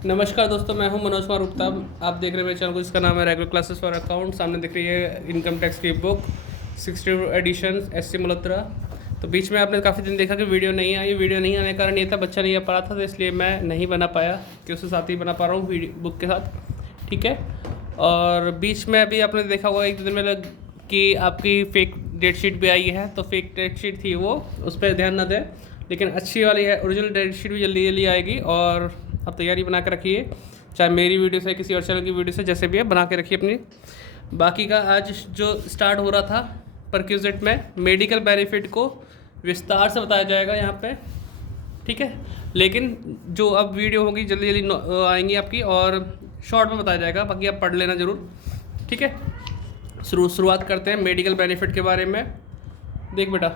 नमस्कार दोस्तों, मैं हूं मनोज कुमार गुप्ता। आप देख रहे हैं मेरे चैनल को जिसका नाम है रेगुलर क्लासेस फॉर अकाउंट। सामने दिख रही है इनकम टैक्स की बुक 60 एडिशन SC मल्होत्रा। तो बीच में आपने काफ़ी दिन देखा कि वीडियो नहीं आई। वीडियो नहीं आने का कारण ये था बच्चा नहीं आ पा रहा था, तो इसलिए मैं नहीं बना पाया कि उसके साथ ही बना पा रहा हूँ वीडियो बुक के साथ। ठीक है। और बीच में अभी आपने देखा होगा एक दो दिन में कि आपकी फ़ेक डेट शीट भी आई है, तो फेक डेट शीट थी वो, उस पर ध्यान न दें। लेकिन अच्छी वाली है, ओरिजिनल डेट शीट भी जल्दी जल्दी आएगी। और आप तैयारी बना के रखिए, चाहे मेरी वीडियो से किसी और चैनल की वीडियो से, जैसे भी है बना के रखिए अपनी। बाकी का आज जो स्टार्ट हो रहा था परक्यूजिट में, मेडिकल बेनिफिट को विस्तार से बताया जाएगा यहाँ पे। ठीक है। लेकिन जो अब वीडियो होगी जल्दी जल्दी आएंगी आपकी, और शॉर्ट में बताया जाएगा, बाकी आप पढ़ लेना ज़रूर। ठीक है। शुरुआत करते हैं मेडिकल बेनिफिट के बारे में। देख बेटा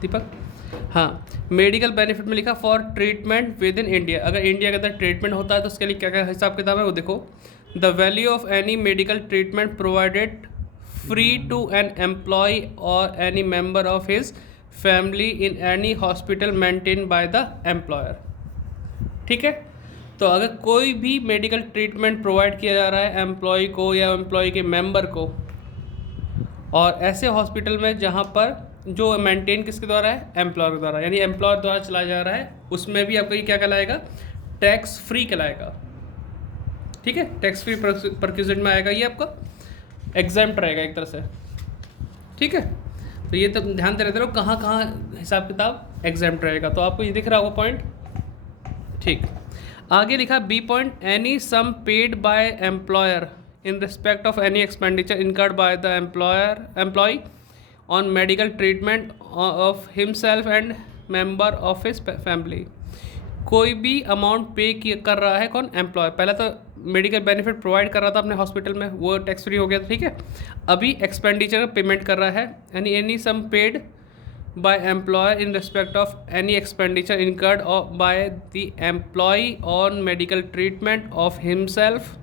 दीपक, हाँ, मेडिकल बेनिफिट में लिखा for treatment with in India. अगर इंडिया के अंदर ट्रीटमेंट होता है तो उसके लिए क्या क्या हिसाब किताब है वो देखो। The value of any medical treatment provided free to an employee और any member of his family in any hospital maintained by the employer. ठीक है। तो अगर कोई भी मेडिकल ट्रीटमेंट प्रोवाइड किया जा रहा है एम्प्लॉय को या एम्प्लॉय के मेंबर को, और ऐसे हॉस्पिटल में जहाँ पर जो मेंटेन किसके द्वारा है, एम्प्लॉयर के द्वारा, यानी एम्प्लॉयर द्वारा चलाया जा रहा है, उसमें भी आपका ये क्या कहलाएगा, टैक्स फ्री कहलाएगा। ठीक है। टैक्स फ्री परक्यूजिट में आएगा, ये आपका एग्जाम्प्ट रहेगा एक तरह से। ठीक है। तो ये तो ध्यान दे रहे रहो कहाँ कहाँ हिसाब किताब एग्जाम्प्ट रहेगा, तो आपको ये दिख रहा होगा पॉइंट। ठीक। आगे लिखा B point, any sum paid by employer in respect of any expenditure incurred by the employee on medical treatment of himself and member of his family। कोई भी अमाउंट पे कर रहा है कौन, एम्प्लॉयर। पहले तो मेडिकल बेनिफिट प्रोवाइड कर रहा था अपने हॉस्पिटल में, वो टैक्स फ्री हो गया था। ठीक है। अभी एक्सपेंडिचर पेमेंट कर रहा है, यानी any sum paid by employer in respect of any expenditure incurred by the employee on medical treatment of himself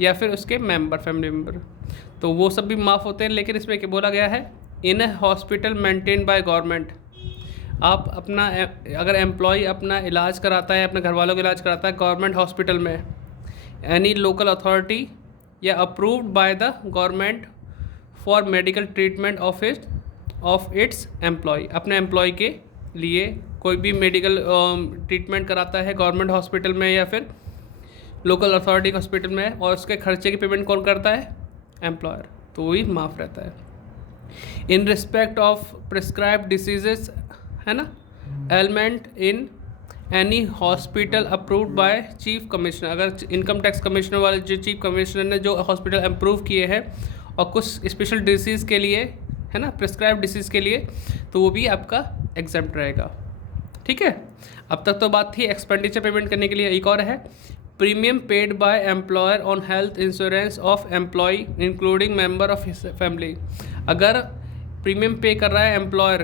या फिर उसके मेंबर, फैमिली मेंबर, तो वो सब भी माफ़ होते हैं। लेकिन इसमें क्या बोला गया है, इन ए हॉस्पिटल मेंटेन बाय गवर्नमेंट। आप अपना अगर एम्प्लॉय अपना इलाज कराता है, अपने घर वालों का इलाज कराता है गवर्नमेंट हॉस्पिटल में, एनी लोकल अथॉरिटी या approved by the government for medical treatment of its employee, अपने एम्प्लॉय के लिए कोई भी मेडिकल ट्रीटमेंट कराता है गवर्नमेंट हॉस्पिटल में या फिर लोकल अथॉरिटी हॉस्पिटल में, और उसके खर्चे की पेमेंट कौन करता है, एम्प्लॉयर, तो वही माफ़ रहता है। इन रिस्पेक्ट ऑफ प्रिस्क्राइब डिसीजेस, है ना, element in any hospital approved by chief commissioner. अगर इनकम टैक्स कमिश्नर वाले जो चीफ कमिश्नर ने जो हॉस्पिटल अप्रूव किए हैं और कुछ स्पेशल डिसीज़ के लिए, है ना, प्रिस्क्राइब डिसीज़ के लिए, तो वो भी आपका एग्जेम्प्ट रहेगा। ठीक है। अब तक तो बात थी एक्सपेंडिचर पेमेंट करने के लिए। एक और है, premium paid by employer on health insurance of employee including member of his family. अगर प्रीमियम पे कर रहा है एम्प्लॉयर,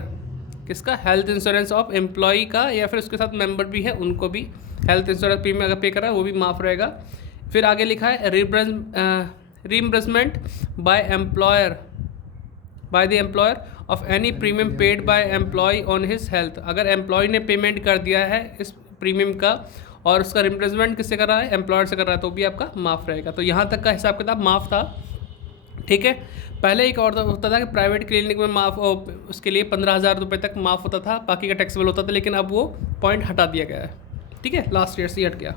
किसका, हेल्थ इंश्योरेंस ऑफ एम्प्लॉय का, या फिर उसके साथ मेंबर भी है उनको भी हेल्थ इंश्योरेंस प्रीमियम अगर पे कर रहा है वो भी माफ़ रहेगा। फिर आगे लिखा है reimbursement by the employer of any premium paid by employee on his health. अगर एम्प्लॉय ने पेमेंट कर दिया है इस प्रीमियम का और उसका रिप्लेसमेंट किससे कर रहा है, एम्प्लॉयर से कर रहा है, तो भी आपका माफ़ रहेगा। तो यहाँ तक का हिसाब किताब माफ़ था। ठीक है। पहले एक और होता था कि प्राइवेट क्लिनिक में माफ़, उसके लिए 15,000 रुपये तक माफ़ होता था, बाकी का टैक्सेबल होता था, लेकिन अब वो पॉइंट हटा दिया गया है। ठीक है। लास्ट ईयर से हट गया।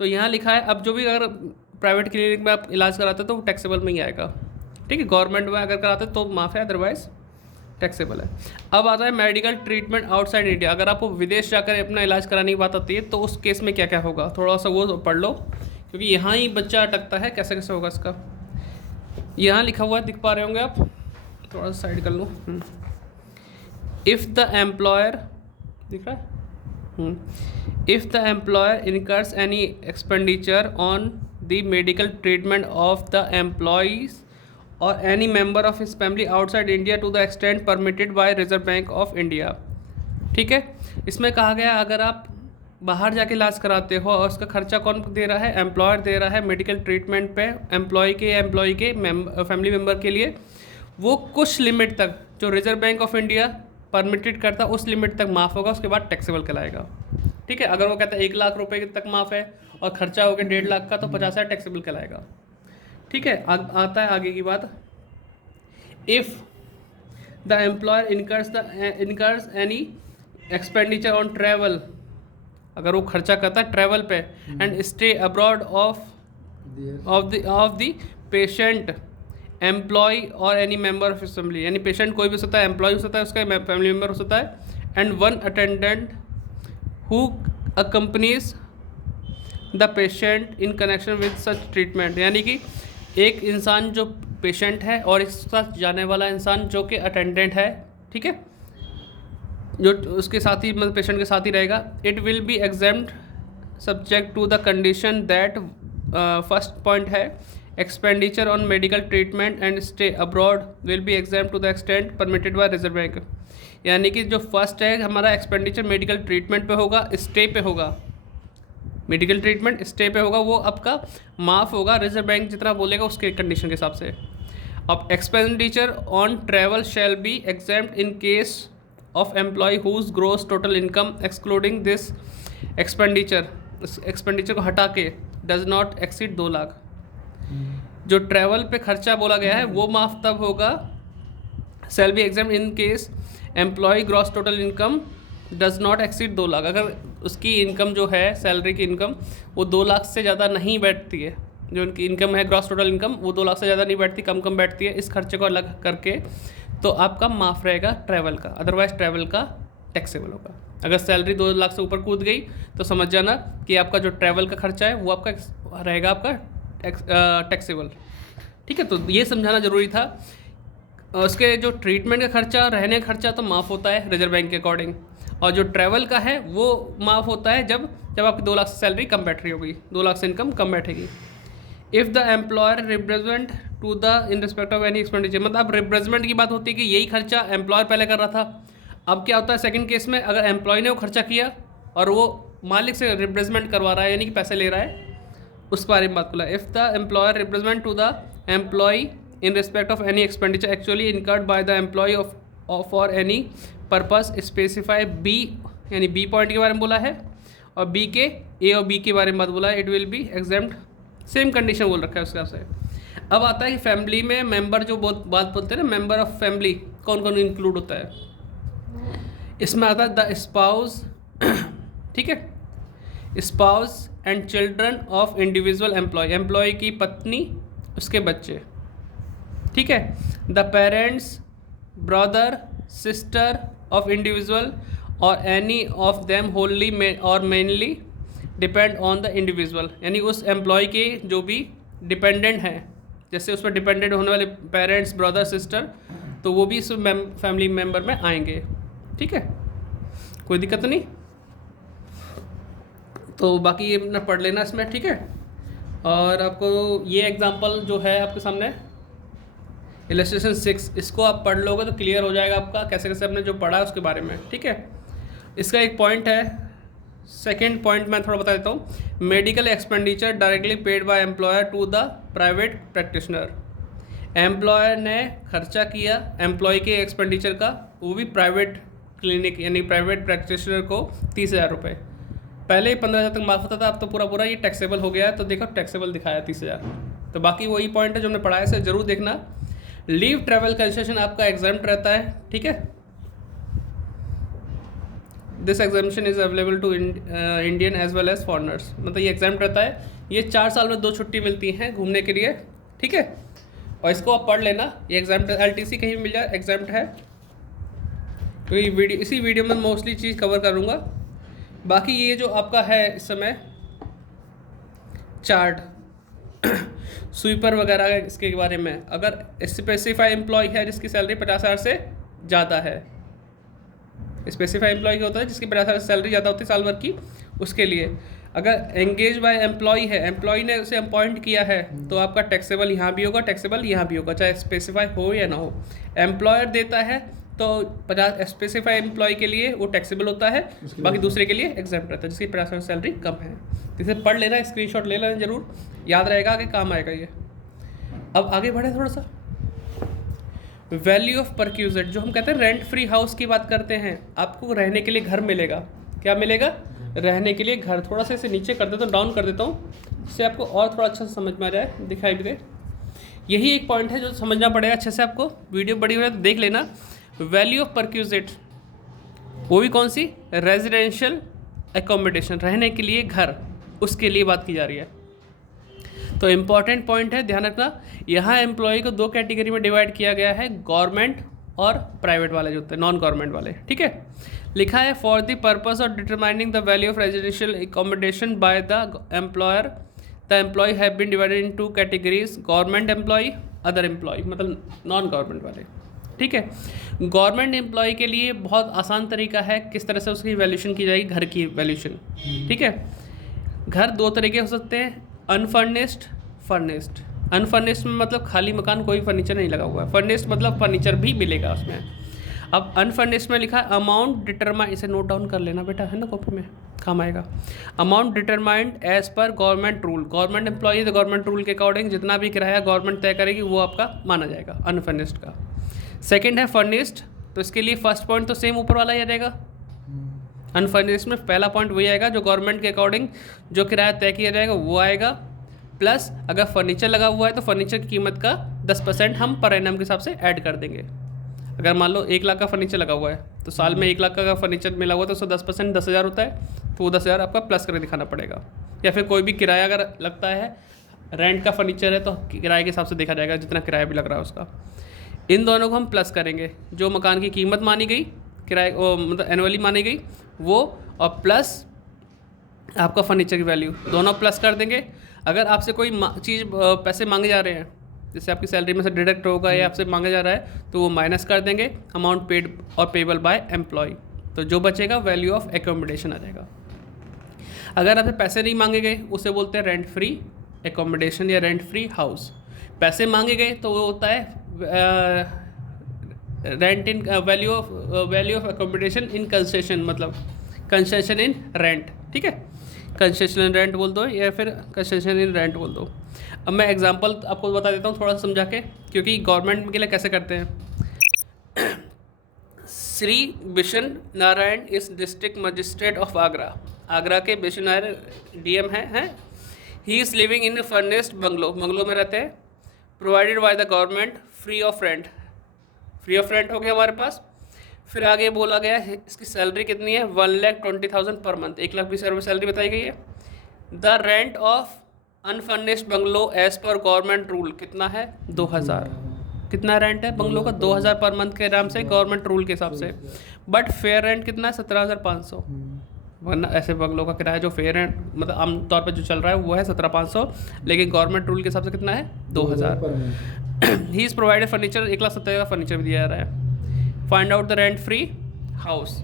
तो यहाँ लिखा है अब जो भी अगर प्राइवेट क्लिनिक में आप इलाज कराते हो तो वो टैक्सेबल में ही आएगा। ठीक है। गवर्नमेंट में अगर कराते तो माफ़ है, अदरवाइज टैक्सेबल है। अब आता है मेडिकल ट्रीटमेंट आउटसाइड इंडिया। अगर आपको विदेश जाकर अपना इलाज कराने की बात आती है तो उस केस में क्या क्या होगा, थोड़ा सा वो पढ़ लो, क्योंकि यहाँ ही बच्चा अटकता है, कैसे कैसे होगा इसका। यहाँ लिखा हुआ है, दिख पा रहे होंगे आप, थोड़ा सा साइड कर लो। इफ़ द एम्प्लॉयर, दिख रहा है, if the employer incurs any expenditure on the medical treatment of the employees और any member of his family outside India to the extent permitted by Reserve Bank of India. ठीक है। इसमें कहा गया अगर आप बाहर जाके इलाज कराते हो और उसका खर्चा कौन दे रहा है, एम्प्लॉयर दे रहा है मेडिकल ट्रीटमेंट पे एम्प्लॉय के फैमिली मेम्बर के लिए, वो कुछ लिमिट तक जो reserve Bank of India permitted करता उस लिमिट तक माफ़ होगा, उसके बाद टैक्सेबल कहलाएगा। ठीक है। अगर वो कहता है 1 लाख रुपए तक माफ़ है और खर्चा हो गया 1.5 लाख का तो 50,000 टैक्सेबल कहलाएगा। ठीक है। आता है आगे की बात, if the employer incurs any expenditure on travel, अगर वो खर्चा करता है ट्रैवल पे and stay abroad of the patient employee और एनी मेंबर ऑफ असेंबली, यानी पेशेंट कोई भी हो सकता है, एम्प्लॉय हो सकता है, उसका फैमिली मेम्बर हो सकता है, and one attendant who accompanies the patient in connection with such treatment, यानी कि एक इंसान जो पेशेंट है और इसके साथ जाने वाला इंसान जो कि अटेंडेंट है, ठीक है, जो उसके साथ ही मतलब पेशेंट के साथ ही रहेगा, it will be exempt subject to the condition that first point है expenditure on medical treatment and stay abroad will be exempt to the extent permitted by Reserve Bank, यानी कि जो फर्स्ट है हमारा एक्सपेंडिचर मेडिकल ट्रीटमेंट पे होगा, stay पे होगा, मेडिकल ट्रीटमेंट स्टे पे होगा, वो आपका माफ़ होगा रिजर्व बैंक जितना बोलेगा उसके कंडीशन के हिसाब से। अब expenditure on travel shall be exempted in case of employee whose gross total income excluding this expenditure को हटा के डज नॉट एक्सीड 2 लाख। जो ट्रैवल पे खर्चा बोला गया है वो माफ तब होगा, shall be exempt in case employee gross total income does not exceed 2 lakh, अगर उसकी इनकम जो है सैलरी की इनकम वो 2 लाख से ज़्यादा नहीं बैठती है, जो उनकी इनकम है ग्रॉस टोटल इनकम वो 2 लाख से ज़्यादा नहीं बैठती, कम बैठती है, इस खर्चे को अलग करके तो आपका माफ़ रहेगा ट्रैवल का, अदरवाइज ट्रैवल का टैक्सेबल होगा। अगर सैलरी 2 लाख से ऊपर कूद गई तो समझ जाना कि आपका जो ट्रैवल का खर्चा है वो आपका रहेगा आपका टैक्सेबल। ठीक है, तो ये समझाना ज़रूरी था। उसके जो ट्रीटमेंट का खर्चा, रहने का खर्चा तो माफ़ होता है रिजर्व बैंक के अकॉर्डिंग, और जो ट्रैवल का है वो माफ़ होता है जब आपकी 2 लाख से सैलरी कम बैठ रही होगी, 2 लाख से इनकम कम बैठेगी। If the employer represent to the in respect of any expenditure, मतलब अब रिप्रेजेंट की बात होती है कि यही खर्चा एम्प्लॉयर पहले कर रहा था, अब क्या होता है सेकंड केस में अगर एम्प्लॉय ने वो खर्चा किया और वो मालिक से रिप्रेजेंट करवा रहा है यानी कि पैसे ले रहा है, उस बारे में बात बोला। If the employer represent to the employee in respect of any expenditure actually incurred by the employee of for any purpose specify B, यानी बी पॉइंट के बारे में बोला है, और बी के ए और बी के बारे में बात बोला है, it will B examined, same condition बोल रखा है उसके से। अब आता है कि फैमिली में मेंबर जो बात बोलते हैं ना, मेंबर ऑफ फैमिली कौन कौन इंक्लूड होता है, इसमें आता है द स्पाउस, ठीक है, spouse and children of individual employee की पत्नी उसके बच्चे, ठीक है, the parents brother sister of individual or any of them wholly or mainly depend on the individual, यानी उस एम्प्लॉय के जो भी डिपेंडेंट हैं, जैसे उस पर डिपेंडेंट होने वाले पेरेंट्स ब्रदर सिस्टर, तो वो भी इस फैमिली मेम्बर में आएंगे। ठीक है, कोई दिक्कत नहीं, तो बाकी ये अपना पढ़ लेना इसमें। ठीक है, और आपको ये एग्जांपल जो है आपके सामने इलस्ट्रेशन 6, इसको आप पढ़ लोगे तो क्लियर हो जाएगा आपका कैसे कैसे आपने जो पढ़ा है उसके बारे में। ठीक है, इसका एक पॉइंट है, सेकेंड पॉइंट मैं थोड़ा बता देता हूँ, medical expenditure directly paid by employer to the private practitioner, employer ने खर्चा किया एम्प्लॉय के एक्सपेंडिचर का, वो भी प्राइवेट क्लिनिक यानी प्राइवेट प्रैक्टिशनर को 30,000 रुपये, पहले ही 15,000 तक माफ होता था, अब तो पूरा ये टैक्सेबल हो गया है, तो देखो टैक्सेबल दिखाया 30,000। तो बाकी वही पॉइंट है जो हमने पढ़ाया, इसे जरूर देखना। लीव ट्रैवल कंसेशन आपका एग्जाम्प्ट रहता है। ठीक है, this exemption is available to Indian as well as foreigners, मतलब ये एग्जाम्प्ट रहता है, ये 4 साल में 2 छुट्टी मिलती हैं घूमने के लिए। ठीक है, और इसको आप पढ़ लेना, ये एग्जाम्प्ट LTC कहीं भी मिल जाए एग्जाम्प्ट है, तो ये वीडियो इसी वीडियो में मोस्टली चीज़ कवर करूँगा। बाकी ये जो आपका है इस समय चार्ट स्वीपर वगैरह इसके बारे में, अगर स्पेसिफाई एम्प्लॉय है जिसकी सैलरी 50,000 से ज़्यादा है, स्पेसिफाई एम्प्लॉय क्या होता है जिसकी 50,000 से सैलरी ज़्यादा होती है साल भर की, उसके लिए अगर एंगेज बाय एम्प्लॉय है, एम्प्लॉय ने उसे अपॉइंट किया है, तो आपका टैक्सेबल यहाँ भी होगा, टैक्सेबल यहाँ भी होगा, चाहे स्पेसिफाई हो या ना हो। एम्प्लॉयर देता है तो 50 स्पेसिफाई एम्प्लॉय के लिए वो टैक्सेबल होता है, बाकी दूसरे के लिए एग्जाम्प्ट रहता है जिसकी 50,000 सैलरी कम है। इसे पढ़ लेना, स्क्रीनशॉट ले लेना जरूर, याद रहेगा, आगे काम आएगा ये। अब आगे बढ़े थोड़ा सा, वैल्यू ऑफ परक्यूजेट, जो हम कहते हैं रेंट फ्री हाउस की बात करते हैं, आपको रहने के लिए घर मिलेगा, क्या मिलेगा, रहने के लिए घर। थोड़ा सा इसे नीचे कर देता हूँ, डाउन कर देता हूँ, जिससे आपको और थोड़ा अच्छा समझ में आ जाए, दिखाई भी दे। यही एक पॉइंट है जो समझना पड़ेगा अच्छे से आपको। वीडियो बड़ी हो रहा है तो देख लेना। वैल्यू ऑफ परक्यूजिट, वो भी कौन सी, रेजिडेंशियल एकोमोडेशन, रहने के लिए घर, उसके लिए बात की जा रही है। तो इम्पॉर्टेंट पॉइंट है, ध्यान रखना। यहाँ एम्प्लॉय को 2 कैटेगरी में डिवाइड किया गया है, गवर्नमेंट और प्राइवेट वाले जो होते हैं, नॉन गवर्नमेंट वाले, ठीक है। लिखा है for the purpose of determining the value of residential accommodation by the employer, the employee have been divided in 2 categories, government employee, other employee, मतलब नॉन गवर्नमेंट वाले, ठीक है। गवर्नमेंट एम्प्लॉय के लिए बहुत आसान तरीका है किस तरह से उसकी वैल्यूशन की जाएगी, घर की वैल्यूशन, ठीक है। घर 2 तरह के हो सकते हैं, अनफर्निश्ड, फर्निश्ड। अनफर्निश्ड में मतलब खाली मकान, कोई फर्नीचर नहीं लगा हुआ है। फर्निश्ड मतलब फर्नीचर भी मिलेगा उसमें। अब अनफर्निश्ड में लिखा है अमाउंट डिटरमाइन, इसे नोट डाउन कर लेना बेटा, है ना, कॉपी में काम आएगा। Amount determined as per government rule, government employee तो गवर्नमेंट रूल के अकॉर्डिंग जितना भी किराया गवर्नमेंट तय करेगी वो आपका माना जाएगा, अनफर्निश्ड का। सेकेंड है फर्निश्ड, तो इसके लिए फर्स्ट पॉइंट तो सेम ऊपर वाला ही आ जाएगा। अनफर्निश्ड में पहला पॉइंट वही आएगा जो गवर्नमेंट के अकॉर्डिंग जो किराया तय किया जाएगा वो आएगा, प्लस अगर फर्नीचर लगा हुआ है तो फर्नीचर की कीमत का 10% हम पर एनम के हिसाब से ऐड कर देंगे। अगर मान लो 1 लाख का फर्नीचर लगा हुआ है तो साल में 1 लाख का फर्नीचर मिला हुआ तो उसका 10% 10,000 होता है, तो वो 10,000 आपका प्लस करके दिखाना पड़ेगा। या फिर कोई भी किराया अगर लगता है, रेंट का फर्नीचर है तो किराए के हिसाब से देखा जाएगा जितना किराया भी लग रहा है उसका। इन दोनों को हम प्लस करेंगे, जो मकान की कीमत मानी गई किराए मतलब एनुअली मानी गई वो, और प्लस आपका फर्नीचर की वैल्यू, दोनों प्लस कर देंगे। अगर आपसे कोई चीज़ पैसे मांगे जा रहे हैं, जैसे आपकी सैलरी में से डिडक्ट होगा या आपसे मांगा जा रहा है, तो वो माइनस कर देंगे अमाउंट पेड और पेबल बाय एम्प्लॉय, तो जो बचेगा वैल्यू ऑफ एकोमोडेशन आ जाएगा। अगर आपसे पैसे नहीं मांगे गए उसे बोलते हैं रेंट फ्री एकोमोडेशन या रेंट फ्री हाउस। पैसे मांगे गए तो वो होता है rent in value of accommodation in concession, मतलब कंसेशन इन रेंट, ठीक है। कंसेशन इन रेंट बोल दो या फिर कंसेशन इन रेंट बोल दो। अब मैं एग्जांपल आपको बता देता हूँ थोड़ा सा समझा के, क्योंकि गवर्नमेंट के लिए कैसे करते हैं। श्री बिशन नारायण इस district magistrate of Agra, Agra के बिशन नारायण डीएम हैं। He is living in furnished bungalow, bungalow में रहते हैं, provided by the government free of rent, free of rent हो गया हमारे पास। फिर आगे बोला गया है इसकी सैलरी कितनी है, 1,20,000 पर मंथ, 1,20,000 सैलरी बताई गई है। The rent of unfurnished bungalow as per government rule कितना है, 2,000। कितना रेंट है बंगलो का, 2,000 पर मंथ के नाम से गवर्नमेंट रूल के हिसाब से। बट फेयर रेंट कितना है, 17,500। वरना ऐसे बंगलों का किराया जो फेयर रेंट मतलब आमतौर पर जो चल रहा है वो है 17,500, लेकिन गवर्नमेंट रूल के हिसाब से कितना है, 2,000। ही इज़ प्रोवाइडेड फर्नीचर, 1,70,000 का फर्नीचर भी दिया जा रहा है। Find out the rent free house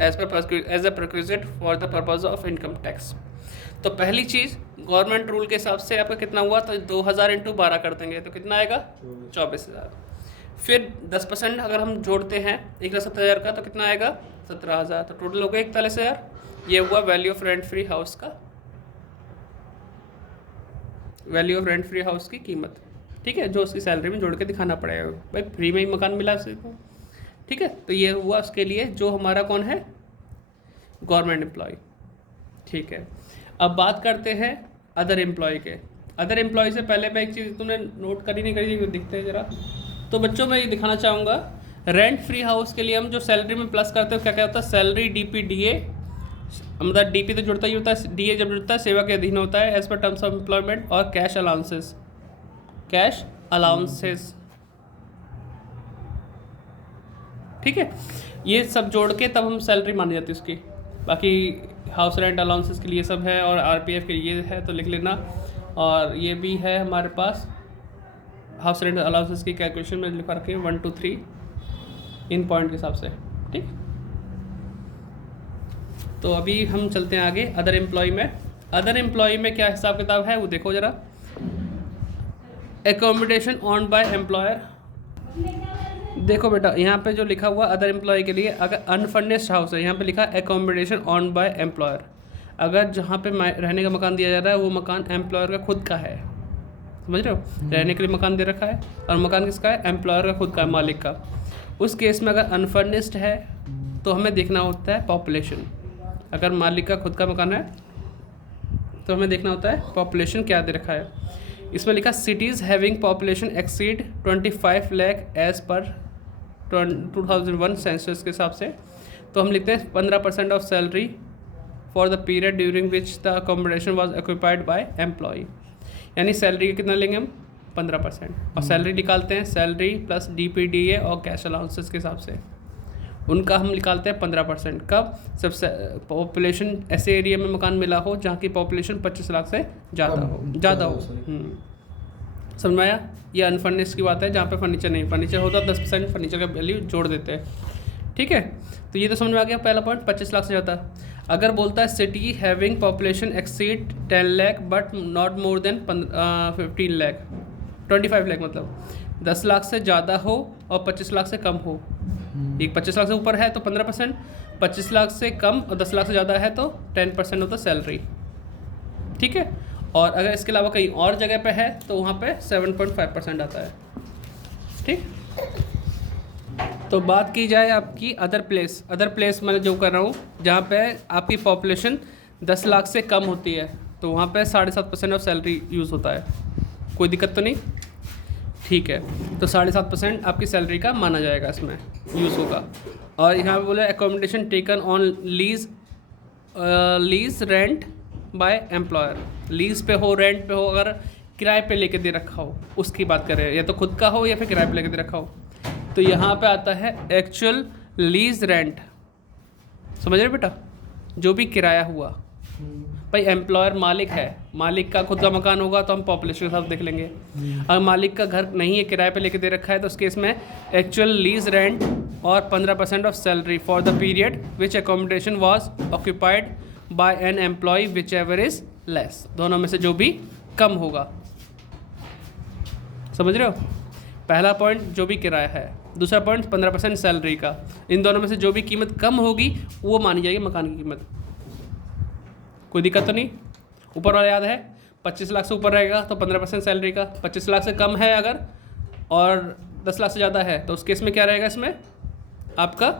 as a perquisite for the purpose of income tax. तो पहली चीज़ गवर्नमेंट रूल के हिसाब से आपका कितना हुआ, तो 2,000 × 12 कर देंगे तो कितना आएगा, 24,000। फिर 10% अगर हम जोड़ते हैं 1,70,000 का तो कितना आएगा, 17,000, तो टोटल हो गया 41,000। ये हुआ value of rent free house का, value of rent free house की कीमत, ठीक है, जो उसकी सैलरी में जोड़ के दिखाना पड़ेगा। भाई फ्री में ही मकान मिला उसको, ठीक है। तो ये हुआ उसके लिए जो हमारा कौन है, गवर्नमेंट एम्प्लॉय, ठीक है। अब बात करते हैं अदर एम्प्लॉय के। अदर एम्प्लॉय से पहले मैं एक चीज़ तुमने नोट करी नहीं करी, दिखते हैं ज़रा, तो बच्चों मैं ये दिखाना चाहूँगा। रेंट फ्री हाउस के लिए हम जो सैलरी में प्लस करते हैं क्या क्या होता है, सैलरी डीपी डीए, मतलब डीपी तो जुड़ता ही होता है, डीए जब जुड़ता है सेवा के अधीन होता है as per terms of employment, और कैश अलाउंसेस, कैश अलाउंसेस, ठीक है। ये सब जोड़ के तब हम सैलरी मानी जाती है उसकी। बाकी हाउस रेंट अलाउंसेस के लिए सब है और आरपीएफ के लिए है तो लिख लेना। और ये भी है हमारे पास हाउस रेंट अलाउंसेस की कैलकुलेशन में लिखा रखे 1 2 3 इन पॉइंट के हिसाब से, ठीक। तो अभी हम चलते हैं आगे अदर एम्प्लॉय में। अदर एम्प्लॉय में क्या हिसाब किताब है वो देखो ज़रा। एकोमोडेशन ऑन बाय एम्प्लॉयर, देखो बेटा यहाँ पे जो लिखा हुआ अदर एम्प्लॉय के लिए, अगर अनफर्निश्ड हाउस है यहाँ पे लिखा एकोमोडेशन ऑन बाय एम्प्लॉयर। अगर जहाँ पे रहने का मकान दिया जा रहा है वो मकान एम्प्लॉयर का खुद का है, समझ रहे हो, रहने के लिए मकान दे रखा है और मकान किसका है, एम्प्लॉयर का खुद का है, मालिक का। उस केस में अगर अनफर्निश्ड है तो हमें देखना होता है पॉपुलेशन। अगर मालिक का खुद का मकान है तो हमें देखना होता है पॉपुलेशन क्या दे रखा है। इसमें लिखा cities having population exceed 25 lakh as per 2001 census के हिसाब से, तो हम लिखते हैं 15% of salary for the period during which the accommodation was occupied by employee. यानी सैलरी कितना लेंगे हम 15%, और सैलरी निकालते हैं सैलरी प्लस DPDA और कैश अलाउंसेस के हिसाब से, उनका हम निकालते हैं 15%। कब? सबसे पॉपुलेशन ऐसे एरिया में मकान मिला हो जहाँ की पॉपुलेशन 25 लाख से ज़्यादा हो। समझ में आया? ये अनफर्निश की बात है जहाँ पे फर्नीचर नहीं, फर्नीचर होता 10% फर्नीचर का वैल्यू जोड़ देते हैं। ठीक है, तो ये तो समझ में आ गया पहला पॉइंट 25 लाख से ज़्यादा। अगर बोलता है city having population exceed 10 lakh but not more than 15 lakh 25 lakh, मतलब 10 लाख से ज़्यादा हो और 25 लाख से कम हो। एक 25 लाख से ऊपर है तो 15%, 25 लाख से कम और 10 लाख से ज़्यादा है तो 10% होता सैलरी। ठीक है, और अगर इसके अलावा कहीं और जगह पे है तो वहाँ पे 7.5% आता है। ठीक, तो बात की जाए आपकी अदर प्लेस मैं जो कर रहा हूँ जहाँ पे आपकी पॉपुलेशन 10 लाख से कम होती है तो वहाँ पे 7.5% ऑफ सैलरी यूज़ होता है। कोई दिक्कत तो नहीं? ठीक है, तो 7.5% आपकी सैलरी का माना जाएगा, इसमें यूज़ होगा। और यहाँ पे बोला accommodation taken on lease rent by employer. Lease पे हो, रेंट पे हो, अगर किराए पे लेके दे रखा हो उसकी बात करें, या तो खुद का हो या फिर किराए पे लेके दे रखा हो, तो यहाँ पे आता है एक्चुअल लीज रेंट। समझ रहे बेटा? जो भी किराया हुआ, भाई एम्प्लॉयर मालिक है, मालिक का खुद का मकान होगा तो हम पॉपुलेशन के साथ देख लेंगे। अगर मालिक का घर नहीं है, किराए पे लेके दे रखा है, तो उस केस में एक्चुअल लीज रेंट और 15% of salary for the period which accommodation was occupied by an employee whichever is less. दोनों में से जो भी कम होगा। समझ रहे हो? पहला पॉइंट जो भी किराया है, दूसरा पॉइंट 15% सैलरी का। इन दोनों में से जो भी कीमत कम होगी वो मानी जाएगी मकान की कीमत। कोई दिक्कत तो नहीं? ऊपर वाला याद है, 25 लाख से ऊपर रहेगा तो 15% सैलरी का, 25 लाख से कम है अगर और 10 लाख से ज़्यादा है तो उस केस में क्या रहेगा, इसमें आपका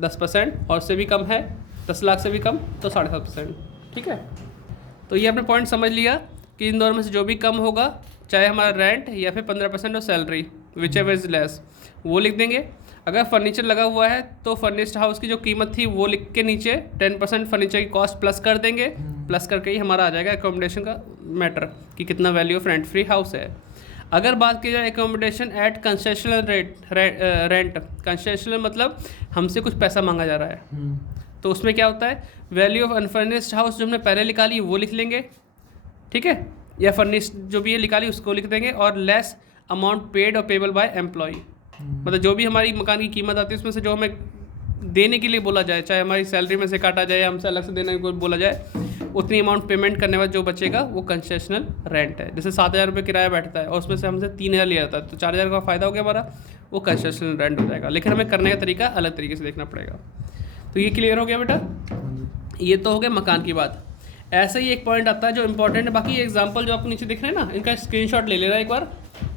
10%, और उससे भी कम है 10 लाख से भी कम तो 7.5%। ठीक है, तो ये आपने पॉइंट समझ लिया कि इन दोनों में से जो भी कम होगा, चाहे हमारा रेंट या फिर 15% of salary which ever is less, वो लिख देंगे। अगर फर्नीचर लगा हुआ है तो फर्निश्ड हाउस की जो कीमत थी वो लिख के नीचे 10% फर्नीचर की कॉस्ट प्लस कर देंगे। प्लस करके ही हमारा आ जाएगा एकोमोडेशन का मैटर कि कितना value of rent free house है। अगर बात की जाए accommodation at concessional rent, concessional मतलब हमसे कुछ पैसा मांगा जा रहा है, तो उसमें क्या होता है, वैल्यू ऑफ अनफर्निश्ड हाउस जो हमने पहले निकाली वो लिख लेंगे। ठीक है, या फर्निश्ड जो भी है निकाली उसको लिख देंगे, और लेस अमाउंट पेड और पेबल बाय एम्प्लॉय, मतलब जो भी हमारी मकान की कीमत आती है उसमें से जो हमें देने के लिए बोला जाए, चाहे हमारी सैलरी में से काटा जाए या हमसे अलग से देने को बोला जाए, उतनी अमाउंट पेमेंट करने बाद जो बचेगा वो कंसेशनल रेंट है। जैसे 7,000 रुपये किराया बैठता है और उसमें से हमसे 3,000 लिया जाता है तो 4,000 का फ़ायदा हो गया हमारा, वो कंसेशनल रेंट हो जाएगा। लेकिन हमें करने का तरीका अलग तरीके से देखना पड़ेगा। तो ये क्लियर हो गया बेटा? ये तो हो गया मकान की बात। ऐसे ही एक पॉइंट आता है जो इंपॉर्टेंट है। बाकी एग्जांपल जो आपको नीचे दिख रहे हैं ना, इनका स्क्रीनशॉट ले लेना एक बार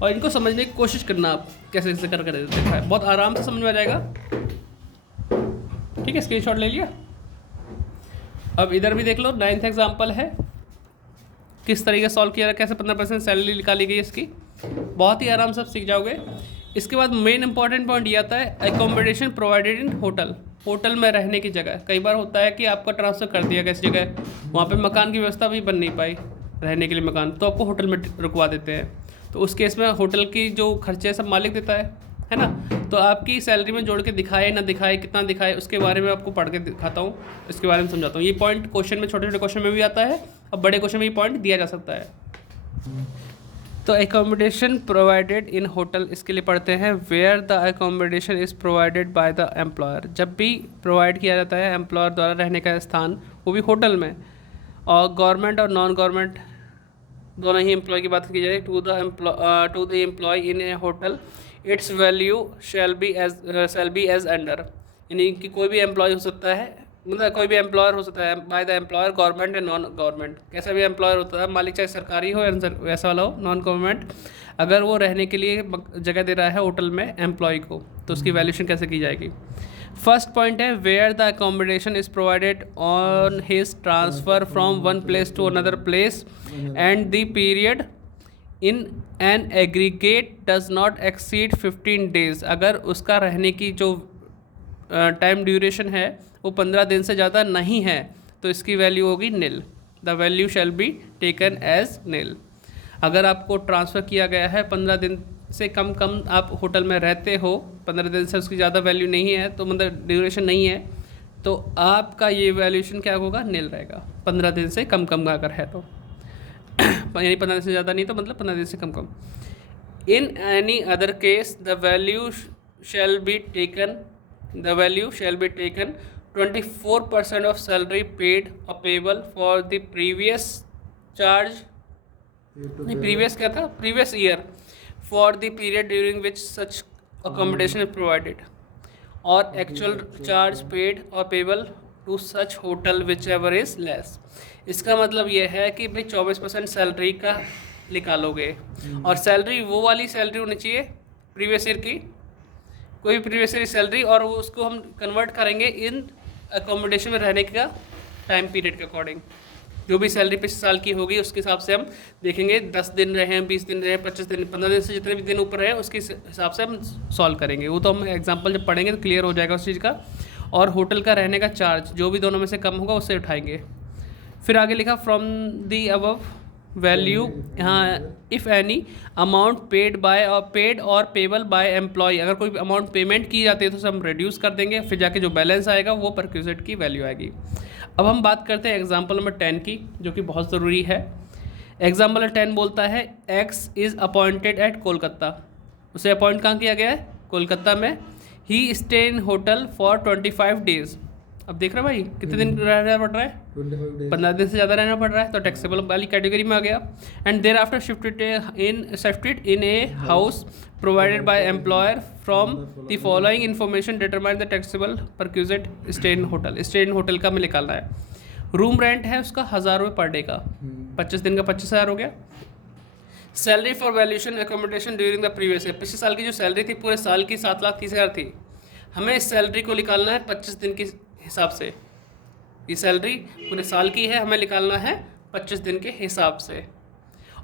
और इनको समझने की कोशिश करना आप कैसे कैसे कर देखा है, बहुत आराम से समझ में आ जाएगा। ठीक है, स्क्रीनशॉट ले लिया। अब इधर भी देख लो, 9th एग्जांपल है, किस तरीके से सॉल्व किया, कैसे 15% सैलरी निकाली गई इसकी, बहुत ही आराम से आप सीख जाओगे। इसके बाद मेन इंपॉर्टेंट पॉइंट ये आता है accommodation provided in hotel. Hotel में रहने की जगह, कई बार होता है कि आपका ट्रांसफ़र कर दिया किसी जगह, वहाँ पे मकान की व्यवस्था भी बन नहीं पाई रहने के लिए मकान, तो आपको होटल में रुकवा देते हैं। तो उस केस में होटल की जो खर्चे सब मालिक देता है ना, तो आपकी सैलरी में जोड़ के दिखाए ना दिखाए, कितना दिखाए, उसके बारे में आपको पढ़ के दिखाता हूँ, इसके बारे में समझाता हूँ। ये पॉइंट क्वेश्चन में, छोटे छोटे क्वेश्चन में भी आता है और बड़े क्वेश्चन में ये पॉइंट दिया जा सकता है। तो एकोमोडेशन प्रोवाइडेड इन होटल, इसके लिए पढ़ते हैं where the accommodation is provided by the employer. जब भी प्रोवाइड किया जाता है एम्प्लॉयर द्वारा रहने का स्थान, वो भी होटल में, और गवर्नमेंट और नॉन गवर्नमेंट दोनों ही एम्प्लॉय की बात की जाए, to the employee in a hotel its value shall be as under. यानी कि कोई भी एम्प्लॉय हो सकता है, मतलब कोई भी एम्प्लॉयर हो सकता है बाय द एम्प्लॉयर, गवर्नमेंट या नॉन गवर्नमेंट, कैसा भी एम्प्लॉयर होता है, मालिक चाहे सरकारी हो या वैसा वाला हो, नॉन गवर्नमेंट, अगर वो रहने के लिए जगह दे रहा है होटल में एम्प्लॉय को, तो उसकी वैल्यूशन कैसे की जाएगी। फर्स्ट पॉइंट है where the accommodation is provided on his transfer from one place to another place and the period in an aggregate does not exceed 15 days. अगर उसका रहने की जो टाइम ड्यूरेशन है वो 15 दिन से ज़्यादा नहीं है तो इसकी वैल्यू होगी nil. The value shall be taken as nil. अगर आपको ट्रांसफ़र किया गया है 15 दिन से कम आप होटल में रहते हो, 15 दिन से उसकी ज़्यादा वैल्यू नहीं है, तो मतलब ड्यूरेशन नहीं है, तो आपका ये वैल्यूशन क्या होगा, नील रहेगा। 15 दिन से कम अगर है तो यानी 15 दिन से ज़्यादा नहीं तो मतलब 15 दिन से कम। In any other case the value shall be taken 24% of salary paid और payable for the previous year for the period during which such accommodation is provided or actual charge paid or payable to such hotel whichever is less। इसका मतलब ये है कि भाई 24% salary का निकालोगे और सैलरी वो वाली सैलरी होनी चाहिए प्रीवियस ईयर की, कोई प्रीवियस ईयर सैलरी, और उसको हम कन्वर्ट करेंगे इन अकोमोडेशन में रहने का टाइम पीरियड के अकॉर्डिंग। जो भी सैलरी पिछले साल की होगी उसके हिसाब से हम देखेंगे 10 दिन रहे, 20 दिन रहे, 25 दिन, 15 दिन से जितने भी दिन ऊपर रहे उसके हिसाब से हम सॉल्व करेंगे। वो तो हम एग्जांपल जब पढ़ेंगे तो क्लियर हो जाएगा उस चीज़ का। और होटल का रहने का चार्ज जो भी दोनों में से कम होगा उससे उठाएंगे। फिर आगे लिखा फ्रॉम दी अबव वैल्यू, हाँ, इफ़ एनी अमाउंट पेड और पेबल बाय एम्प्लॉय, अगर कोई अमाउंट पेमेंट की जाती है तो उसे हम रिड्यूस कर देंगे, फिर जाके जो बैलेंस आएगा वो परक्यूजिट की वैल्यू आएगी। अब हम बात करते हैं एग्जाम्पल नंबर 10 की, जो कि बहुत ज़रूरी है। एग्जाम्पल नंबर 10 बोलता है X is appointed at Kolkata. उसे अपॉइंट कहाँ किया गया है, कोलकाता में। He stay in hotel for 25 days. अब देख रहे भाई कितने दिन रहना पड़ रहा है, 15 दिन से ज़्यादा रहना पड़ रहा है, तो टैक्सेबल वाली कैटेगरी में आ गया। And thereafter shifted in a house provided by employer from the following information determine the taxable perquisite stay in hotel. Stay in hotel का हमें निकालना है। रूम रेंट है उसका 1000 रुपये पर डे का, 25 दिन का 25,000 हो गया। Salary for valuation accommodation during the previous year, पिछले साल की जो सैलरी थी पूरे साल की 7,30,000 थी। हमें इस सैलरी को निकालना है 25 दिन के हिसाब से। ये सैलरी पूरे साल की है, हमें निकालना है 25 दिन के हिसाब से।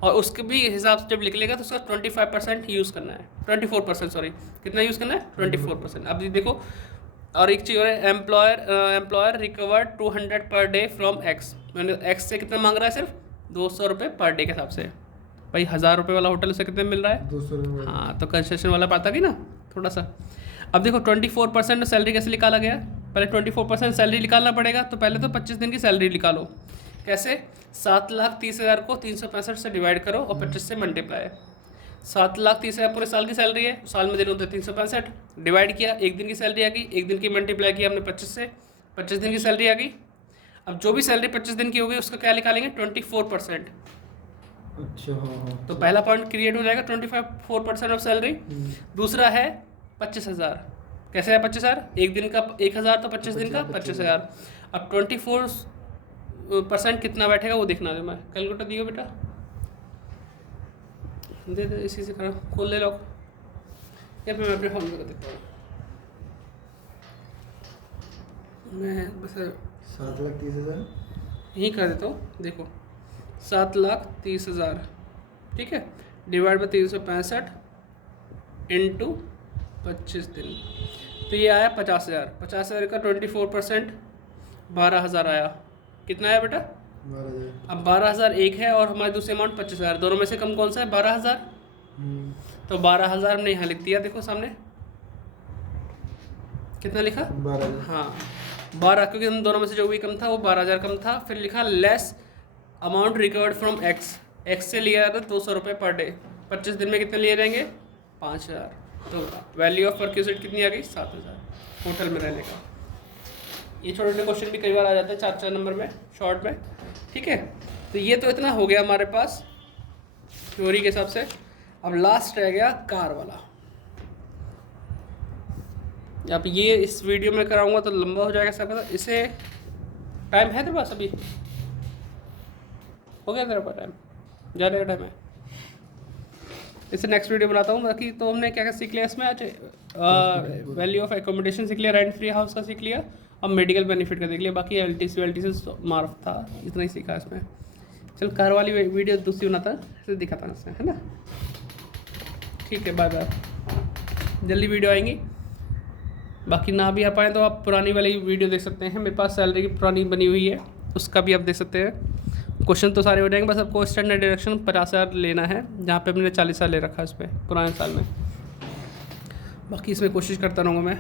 और उसके भी हिसाब से जब निकलेगा तो उसका 25% यूज़ करना है, 24% सॉरी, कितना यूज़ करना है, 24%। अब ये देखो, और एक चीज़ और है, employer recovered 200 per day from x. मैंने एक्स से कितना मांग रहा है, सिर्फ 200 रुपये पर डे के हिसाब से। भाई 1000 रुपये वाला होटल से कितने मिल रहा है, 200 रुपये। हाँ, तो कंसेशन वाला पाता कि ना थोड़ा सा। अब देखो 24% सैलरी कैसे निकाला गया, पहले 24% सैलरी निकालना पड़ेगा। तो पहले तो 25 दिन की सैलरी निकालो। कैसे, 7,30,000 को 365 से डिवाइड करो और 25 से मल्टीप्लाई। 7,30,000 पूरे साल की सैलरी है, साल में दिन होते हैं 365, डिवाइड किया, एक दिन की सैलरी आ गई, एक दिन की मल्टीप्लाई किया हमने 25 से, 25 दिन की सैलरी आ गई। अब जो भी सैलरी 25 दिन की होगी उसका क्या निकालेंगे, 24%। अच्छा, हाँ। तो पहला पॉइंट क्रिएट हो जाएगा 24% ऑफ सैलरी। दूसरा है 25,000। कैसे है 25,000, एक दिन का 1,000 तो 25 दिन का 25,000। अब 24% कितना बैठेगा वो देखना है। मैं कैलकुलेटर दियो बेटा, दे दे, इसी से करो, खोल ले लो, या फिर मैं अपने फोन में कर देता हूँ। मैं बस 7,30,000 यहीं कर देता हूँ। देखो 7,30,000, ठीक है, डिवाइड बाई 365 इंटू 25 दिन, तो ये आया 50,000। 50,000 का 24% 12,000 आया। कितना आया बेटा, 12,000। अब 12,000 एक है और हमारे दूसरे अमाउंट 25,000, दोनों में से कम कौन सा है, 12,000। तो 12,000 हमने यहाँ लिख दिया, देखो सामने कितना लिखा, 12,000। हाँ 12, क्योंकि हम दोनों में से जो भी कम था वो 12,000 कम था। फिर लिखा less amount recovered from x, x से लिया था 200 रुपये पर डे, 25 दिन में कितने लिए जाएंगे, 5,000। तो वैल्यू ऑफ परक्यूजिट कितनी आ गई, 7,000 होटल में रहने का। ये छोटे छोटे क्वेश्चन भी कई बार आ जाते हैं 4-4 नंबर में शॉर्ट में, ठीक है। तो ये तो इतना हो गया हमारे पास थ्योरी के हिसाब से। अब लास्ट रह गया कार वाला। अब ये इस वीडियो में कराऊंगा तो लंबा हो जाएगा सब। इसे टाइम है तेरे पास, अभी हो गया तेरे पास टाइम, जाने का टाइम है, इससे नेक्स्ट वीडियो बनाता हूँ। बाकी तो हमने क्या क्या सीख लिया इसमें आज, वैल्यू ऑफ एकोमोडेशन सीख लिया, रेंट फ्री हाउस का सीख लिया, और मेडिकल बेनिफिट का देख लिया। बाकी LTC मार्फ था, इतना ही सीखा इसमें। चल कार वाली वीडियो दूसरी बनाता है, दिखाता हूँ इसमें, है ना। ठीक है, बाय बाय, जल्दी वीडियो आएंगी। बाकी ना भी आ पाए तो आप पुरानी वाली वीडियो देख सकते हैं, मेरे पास सैलरी की पुरानी बनी हुई है, उसका भी आप देख सकते हैं। क्वेश्चन तो सारे हो जाएंगे, बस आपको स्टैंडर्ड डिडक्शन 50,000 लेना है, जहाँ पे हमने 40,000 ले रखा है इस पर पुराने साल में। बाकी इसमें कोशिश करता रहूँगा मैं।